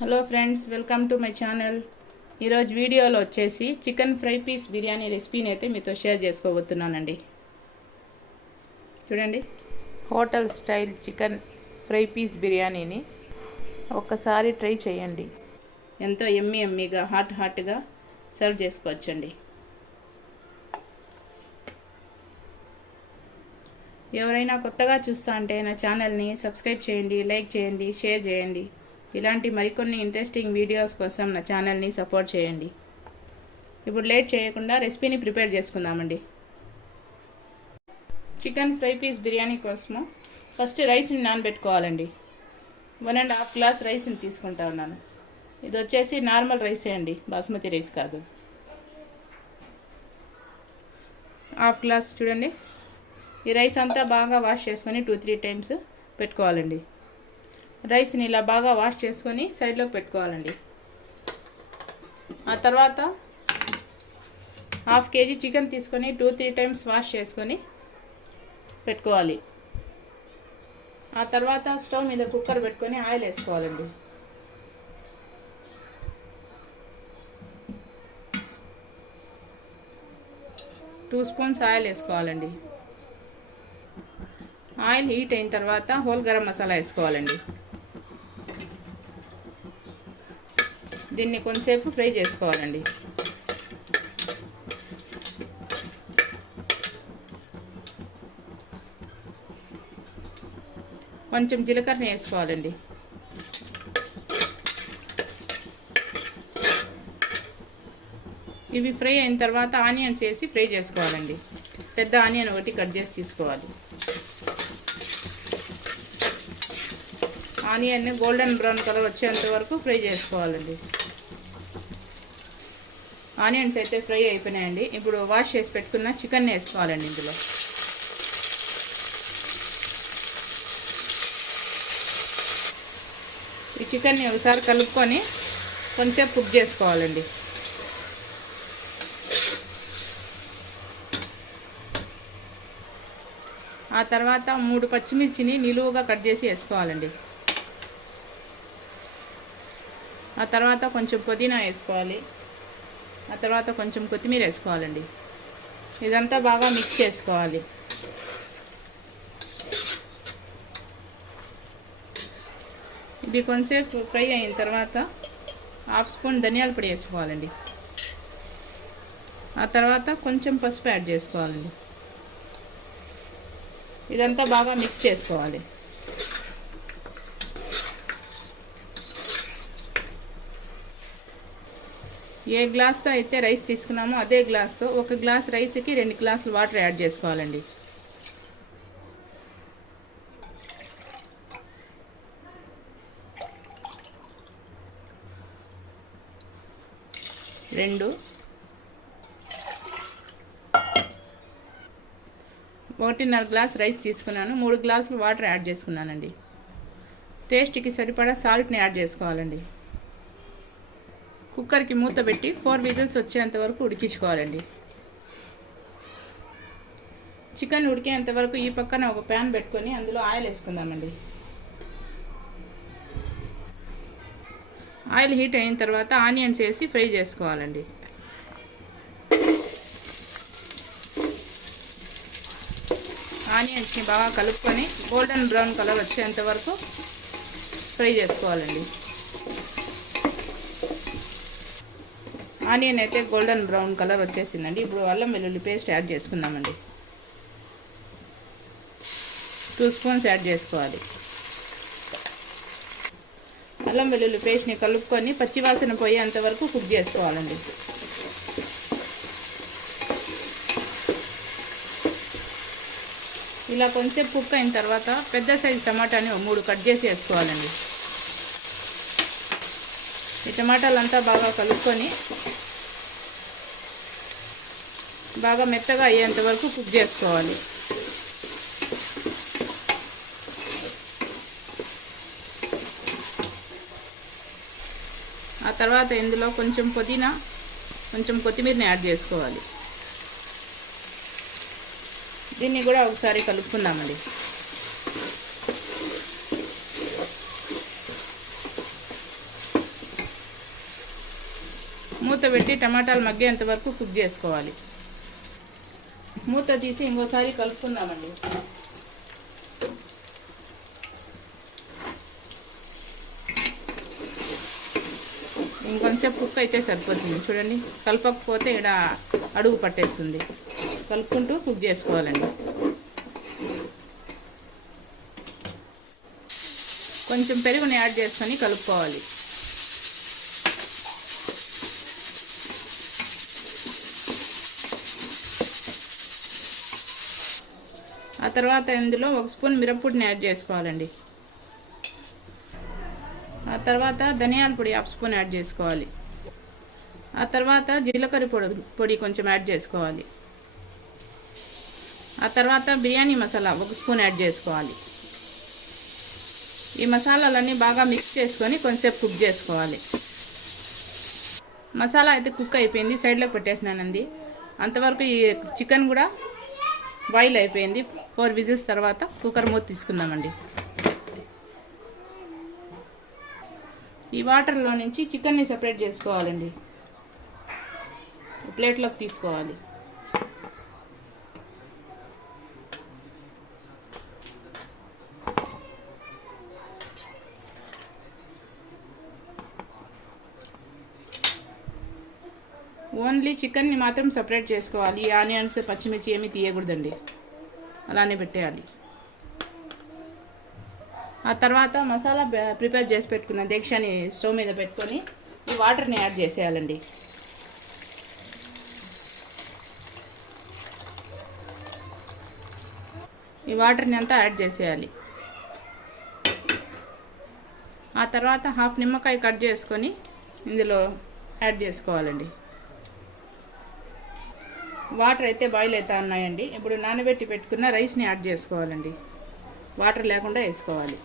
Hello friends welcome to my channel. ఈరోజు వీడియోలో వచ్చేసి చికెన్ ఫ్రై పీస్ బిర్యానీ రెసిపీని అయితే మీతో షేర్ చేసుకోబోతున్నానండి. చూడండి. Hotel style chicken fry piece బిర్యానీని ఒక్కసారి ట్రై చేయండి. ఎంతో ఎమ్మి ఎమ్మిగా హాట్ హాట్గా సర్వ్ చేసుకోవచ్చండి. ఎవరైనా కొత్తగా చూస్తా అంటే నా ఛానల్ని సబ్స్క్రైబ్ చేయండి లైక్ చేయండి షేర్ చేయండి. ఇలాంటి మరికొన్ని ఇంట్రెస్టింగ్ వీడియోస్ కోసం నా ఛానల్ని సపోర్ట్ చేయండి. ఇప్పుడు లేట్ చేయకుండా రెసిపీని ప్రిపేర్ చేసుకుందామండి. చికెన్ ఫ్రై పీస్ బిర్యానీ కోసము ఫస్ట్ రైస్ని నానబెట్టుకోవాలండి. వన్ అండ్ హాఫ్ గ్లాస్ రైస్ని తీసుకుంటా ఉన్నాను. ఇది వచ్చేసి నార్మల్ రైసే అండి బాస్మతి రైస్ కాదు. హాఫ్ గ్లాస్ చూడండి. ఈ రైస్ అంతా బాగా వాష్ చేసుకొని టూ త్రీ టైమ్స్ పెట్టుకోవాలండి. రైస్ని ఇలా బాగా వాష్ చేసుకొని సైడ్లో పెట్టుకోవాలండి. ఆ తర్వాత హాఫ్ కేజీ చికెన్ తీసుకొని టూ త్రీ టైమ్స్ వాష్ చేసుకొని పెట్టుకోవాలి. ఆ తర్వాత స్టవ్ మీద కుక్కర్ పెట్టుకొని ఆయిల్ వేసుకోవాలండి. టూ స్పూన్స్ ఆయిల్ వేసుకోవాలండి. ఆయిల్ హీట్ అయిన తర్వాత హోల్ గరం మసాలా వేసుకోవాలండి. దీన్ని కొంచెంసేపు ఫ్రై చేసుకోవాలండి. కొంచెం జీలకర్ర వేసుకోవాలండి. ఇవి ఫ్రై అయిన తర్వాత ఆనియన్స్ వేసి ఫ్రై చేసుకోవాలండి. పెద్ద ఆనియన్ ఒకటి కట్ చేసి తీసుకోవాలి. ఆనియన్ని గోల్డెన్ బ్రౌన్ కలర్ వచ్చేంత వరకు ఫ్రై చేసుకోవాలండి. ఆనియన్స్ అయితే ఫ్రై అయిపోయినాయండి. ఇప్పుడు వాష్ చేసి పెట్టుకున్న చికెన్ వేసుకోవాలండి ఇందులో. ఈ చికెన్ని ఒకసారి కలుపుకొని కొంచెంసేపు కుక్ చేసుకోవాలండి. ఆ తర్వాత మూడు పచ్చిమిర్చిని నిలువుగా కట్ చేసి వేసుకోవాలండి. ఆ తర్వాత కొంచెం పుదీనా వేసుకోవాలి. ఆ తర్వాత కొంచెం కొత్తిమీర వేసుకోవాలండి. ఇదంతా బాగా మిక్స్ చేసుకోవాలి. ఇది కొంచెంసేపు ఫ్రై అయిన తర్వాత హాఫ్ స్పూన్ ధనియాల పొడి వేసుకోవాలండి. ఆ తర్వాత కొంచెం పసుపు యాడ్ చేసుకోవాలండి. ఇదంతా బాగా మిక్స్ చేసుకోవాలి. ఏ గ్లాస్తో అయితే రైస్ తీసుకున్నామో అదే గ్లాస్తో ఒక గ్లాస్ రైస్కి రెండు గ్లాసులు వాటర్ యాడ్ చేసుకోవాలండి. రెండు. ఒకటిన్నర గ్లాస్ రైస్ తీసుకున్నాను మూడు గ్లాసులు వాటర్ యాడ్ చేసుకున్నానండి. టేస్ట్కి సరిపడా సాల్ట్ని యాడ్ చేసుకోవాలండి. కుక్కర్కి మూత పెట్టి ఫోర్ విజిల్స్ వచ్చేంత వరకు ఉడికించుకోవాలండి. చికెన్ ఉడికేంత వరకు ఈ పక్కన ఒక ప్యాన్ పెట్టుకొని అందులో ఆయిల్ వేసుకుందామండి. ఆయిల్ హీట్ అయిన తర్వాత ఆనియన్స్ వేసి ఫ్రై చేసుకోవాలండి. ఆనియన్స్ని బాగా కలుపుకొని గోల్డెన్ బ్రౌన్ కలర్ వచ్చేంత వరకు ఫ్రై చేసుకోవాలండి. ఆనియన్ అయితే గోల్డెన్ బ్రౌన్ కలర్ వచ్చేసిందండి. ఇప్పుడు అల్లం వెల్లుల్లి పేస్ట్ యాడ్ చేసుకుందామండి. టూ స్పూన్స్ యాడ్ చేసుకోవాలి. అల్లం వెల్లుల్లి పేస్ట్ని కలుపుకొని పచ్చివాసన పోయేంత వరకు కుక్ చేసుకోవాలండి. ఇలా కొంచెం కుక్ అయిన తర్వాత పెద్ద సైజు టమాటాని మూడు కట్ చేసి వేసుకోవాలండి. ఈ టమాటాలంతా బాగా కలుపుకొని బాగా మెత్తగా అయ్యేంత వరకు కుక్ చేసుకోవాలి. ఆ తర్వాత ఇందులో కొంచెం పుదీనా కొంచెం కొత్తిమీరని యాడ్ చేసుకోవాలి. దీన్ని కూడా ఒకసారి కలుపుకుందామండి. మూత పెట్టి టమాటాలు మగ్గేంత వరకు కుక్ చేసుకోవాలి. మూత తీసి ఇంకోసారి కలుపుకుందామండి. ఇంకొంచెం కుక్ అయితే సరిపోతుంది. చూడండి కలపకపోతే ఇక్కడ అడుగు పట్టేస్తుంది. కలుపుకుంటూ కుక్ చేసుకోవాలండి. కొంచెం పెరుగుని యాడ్ చేసుకొని కలుపుకోవాలి. తర్వాత ఇందులో ఒక స్పూన్ మిరప్పొడిని యాడ్ చేసుకోవాలండి. ఆ తర్వాత ధనియాల పొడి హాఫ్ స్పూన్ యాడ్ చేసుకోవాలి. ఆ తర్వాత జీలకర్ర పొడి పొడి కొంచెం యాడ్ చేసుకోవాలి. ఆ తర్వాత బిర్యానీ మసాలా ఒక స్పూన్ యాడ్ చేసుకోవాలి. ఈ మసాలాలన్నీ బాగా మిక్స్ చేసుకొని కొంచెంసేపు కుక్ చేసుకోవాలి. మసాలా అయితే కుక్ అయిపోయింది. సైడ్లో పెట్టేసినానండి. అంతవరకు ఈ చికెన్ కూడా బాయిల్ అయిపోయింది. ఫోర్ విజిల్స్ తర్వాత కుక్కర్ మూత తీసుకుందామండి. ఈ వాటర్లో నుంచి చికెన్ని సెపరేట్ చేసుకోవాలండి. ప్లేట్లోకి తీసుకోవాలి. ఓన్లీ చికెన్ని మాత్రం సపరేట్ చేసుకోవాలి. ఈ ఆనియన్స్ పచ్చిమిర్చి ఏమీ తీయకూడదండి. అలానే పెట్టేయాలి. ఆ తర్వాత మసాలా ప్రిపేర్ చేసి పెట్టుకున్న దీక్షని స్టవ్ మీద పెట్టుకొని ఈ వాటర్ని యాడ్ చేసేయాలండి. ఈ వాటర్ని అంతా యాడ్ చేసేయాలి. ఆ తర్వాత హాఫ్ నిమ్మకాయ కట్ చేసుకొని ఇందులో యాడ్ చేసుకోవాలండి. వాటర్ అయితే బాయిల్ అవుతా ఉన్నాయండి. ఇప్పుడు నానబెట్టి పెట్టుకున్న రైస్ని యాడ్ చేసుకోవాలండి. వాటర్ లేకుండా వేసుకోవాలి.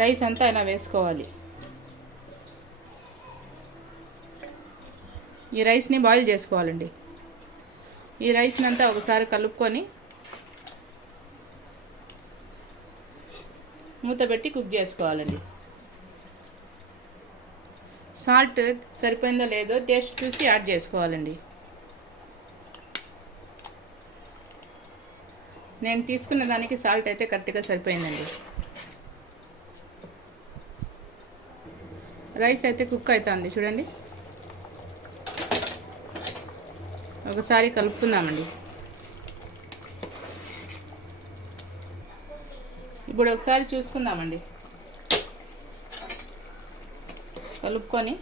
రైస్ అంతా ఇలా వేసుకోవాలి. ఈ రైస్ని బాయిల్ చేసుకోవాలండి. ఈ రైస్ని అంతా ఒకసారి కలుపుకొని మూత పెట్టి కుక్ చేసుకోవాలండి. సాల్ట్ సరిపోయిందో లేదో టేస్ట్ చూసి యాడ్ చేసుకోవాలండి. నేను తీసుకున్న దానికి సాల్ట్ అయితే కరెక్ట్గా సరిపోయిందండి. రైస్ అయితే కుక్ అవుతుంది చూడండి. ఒకసారి కలుపుకుందామండి. ఇప్పుడు ఒకసారి చూసుకుందామండి. కలుపుకొని.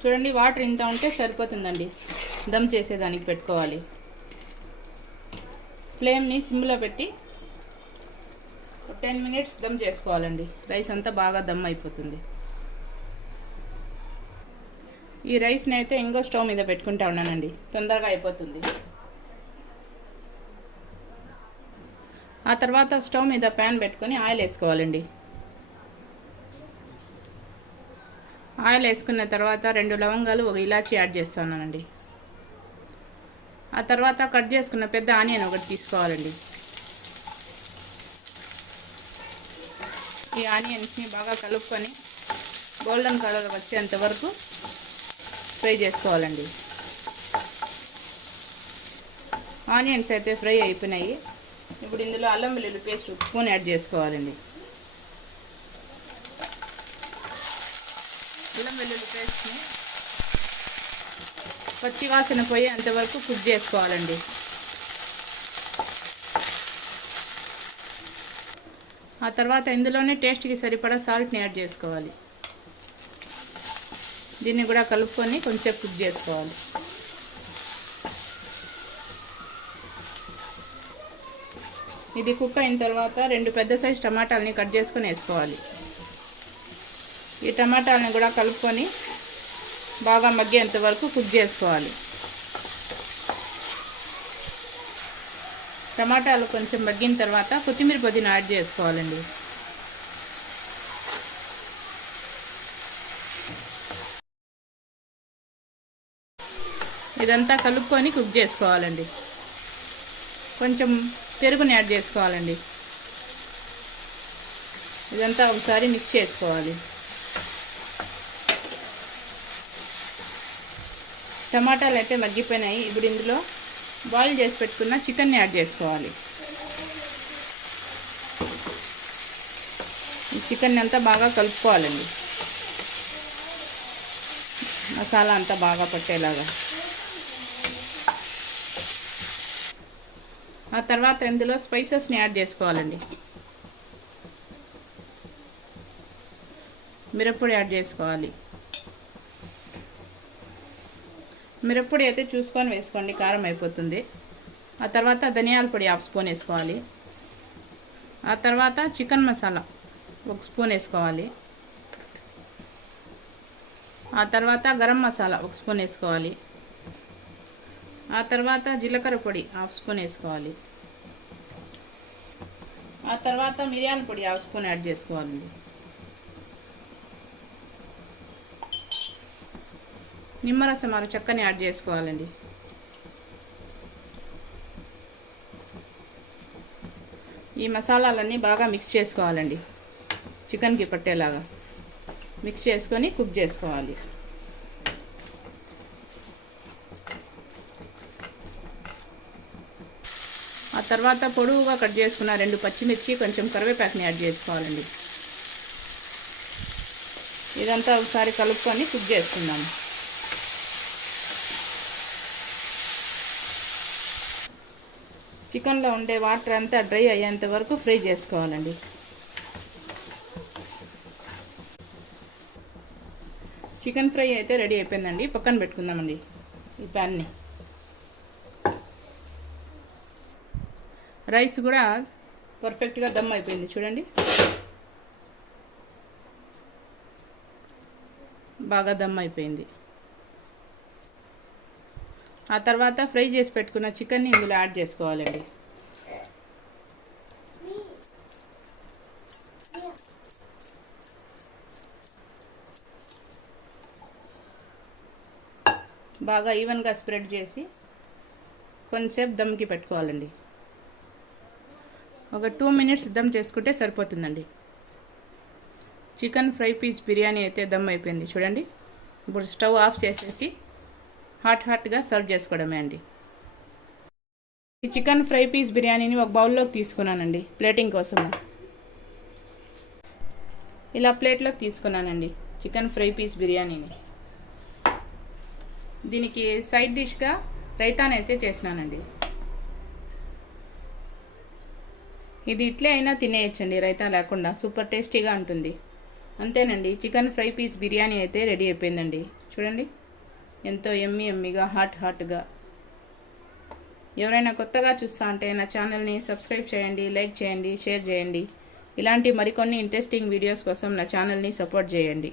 చూడండి వాటర్ ఇంత ఉంటే సరిపోతుందండి. దమ్ చేసేదానికి పెట్టుకోవాలి. ఫ్లేమ్ని సిమ్లో పెట్టి టెన్ మినిట్స్ దమ్ చేసుకోవాలండి. రైస్ అంతా బాగా దమ్ అయిపోతుంది. ఈ రైస్ని అయితే ఇంకో స్టవ్ మీద పెట్టుకుంటా ఉన్నానండి. తొందరగా అయిపోతుంది. ఆ తర్వాత స్టవ్ మీద ప్యాన్ పెట్టుకొని ఆయిల్ వేసుకోవాలండి. ఆయిల్ వేసుకున్న తర్వాత రెండు లవంగాలు ఒక ఇలాచి యాడ్ చేస్తున్నానండి. ఆ తర్వాత కట్ చేసుకున్న పెద్ద ఆనియన్ ఒకటి తీసుకోవాలండి. ఈ ఆనియన్స్ని బాగా కలుపుకొని గోల్డెన్ కలర్ వచ్చేంత వరకు ఫ్రై చేసుకోవాలండి. ఆనియన్స్ అయితే ఫ్రై అయిపోయినాయి. ఇప్పుడు ఇందులో అల్లం వెల్లుల్లి పేస్ట్ స్పూన్ యాడ్ చేసుకోవాలండి. అల్లం వెల్లుల్లి పేస్ట్ని పచ్చి వాసన పోయి అంతవరకు కుక్ చేసుకోవాలండి. ఆ తర్వాత ఇందులోనే టేస్ట్కి సరిపడా సాల్ట్ని యాడ్ చేసుకోవాలి. దీన్ని కూడా కలుపుకొని కొంచెం కుక్ చేసుకోవాలి. ఇది కుక్ అయిన తర్వాత రెండు పెద్ద సైజు టమాటాలని కట్ చేసుకొని వేసుకోవాలి. ఈ టమాటాలని కూడా కలుపుకొని బాగా మగ్గేంత వరకు కుక్ చేసుకోవాలి. టమాటాలు కొంచెం మగ్గిన తర్వాత కొత్తిమీర పుదీనా యాడ్ చేసుకోవాలండి. ఇదంతా కలుపుకొని కుక్ చేసుకోవాలండి. కొంచెం పెరుగుని యాడ్ చేసుకోవాలండి. ఇదంతా ఒకసారి మిక్స్ చేసుకోవాలి. టమాటాలు అయితే మగ్గిపోయినాయి. ఇప్పుడు ఇందులో బాయిల్ చేసి పెట్టుకున్న చికెన్ని యాడ్ చేసుకోవాలి. ఈ చికెన్ అంతా బాగా కలుపుకోవాలండి. మసాలా అంతా బాగా పట్టేలాగా. ఆ తర్వాత ఇందులో స్పైసెస్ని యాడ్ చేసుకోవాలండి. మిరప్పొడి యాడ్ చేసుకోవాలి. మిరప్పొడి అయితే చూసుకొని వేసుకోండి కారం అయిపోతుంది. ఆ తర్వాత ధనియాల పొడి హాఫ్ స్పూన్ వేసుకోవాలి. ఆ తర్వాత చికెన్ మసాలా ఒక స్పూన్ వేసుకోవాలి. ఆ తర్వాత గరం మసాలా ఒక స్పూన్ వేసుకోవాలి. ఆ తర్వాత జీలకర్ర పొడి హాఫ్ స్పూన్ వేసుకోవాలి. ఆ తర్వాత మిరియాల పొడి హాఫ్ స్పూన్ యాడ్ చేసుకోవాలండి నిమ్మరసం అర చక్కని యాడ్ చేసుకోవాలండి. ఈ మసాలాలన్నీ బాగా మిక్స్ చేసుకోవాలండి. చికెన్కి పట్టేలాగా. మిక్స్ చేసుకొని కుక్ చేసుకోవాలి. తర్వాత పొడవుగా కట్ చేసుకున్న రెండు పచ్చిమిర్చి కొంచెం కరివేపాకుని యాడ్ చేసుకోవాలండి. ఇదంతా ఒకసారి కలుపుకొని కుక్ చేసుకుందాం. చికెన్లో ఉండే వాటర్ అంతా డ్రై అయ్యేంత వరకు ఫ్రై చేసుకోవాలండి. చికెన్ ఫ్రై అయితే రెడీ అయిపోయిందండి. పక్కన పెట్టుకుందామండి ఈ ప్యాన్ని. రైస్ కూడా పర్ఫెక్ట్గా దమ్ అయిపోయింది. చూడండి. బాగా దమ్ అయిపోయింది. ఆ తర్వాత ఫ్రై చేసి పెట్టుకున్న చికెన్ని ఇందులో యాడ్ చేసుకోవాలండి. బాగా ఈవెన్గా స్ప్రెడ్ చేసి కొంచెంసేపు దమ్కి పెట్టుకోవాలండి. ఒక టూ మినిట్స్ దమ్ చేసుకుంటే సరిపోతుందండి. చికెన్ ఫ్రై పీస్ బిర్యానీ అయితే దమ్ అయిపోయింది. చూడండి. ఇప్పుడు స్టవ్ ఆఫ్ చేసేసి హాట్ హాట్గా సర్వ్ చేసుకోవడమే అండి. ఈ చికెన్ ఫ్రై పీస్ బిర్యానీని ఒక బౌల్లోకి తీసుకున్నానండి. ప్లేటింగ్ కోసం. ఇలా ప్లేట్లోకి తీసుకున్నానండి చికెన్ ఫ్రై పీస్ బిర్యానీని. దీనికి సైడ్ డిష్గా రైతానైతే చేసినానండి. ఇది ఇట్లే అయినా తినేయచ్చండి రైతా లేకుండా. సూపర్ టేస్టీగా ఉంటుంది. అంతేనండి చికెన్ ఫ్రై పీస్ బిర్యానీ అయితే రెడీ అయిపోయిందండి. చూడండి ఎంతో ఎమ్మి ఎమ్మిగా హాట్ హాట్గా. ఎవరైనా కొత్తగా చూస్తా అంటే నా ఛానల్ని సబ్స్క్రైబ్ చేయండి లైక్ చేయండి షేర్ చేయండి. ఇలాంటి మరికొన్ని ఇంట్రెస్టింగ్ వీడియోస్ కోసం నా ఛానల్ని సపోర్ట్ చేయండి.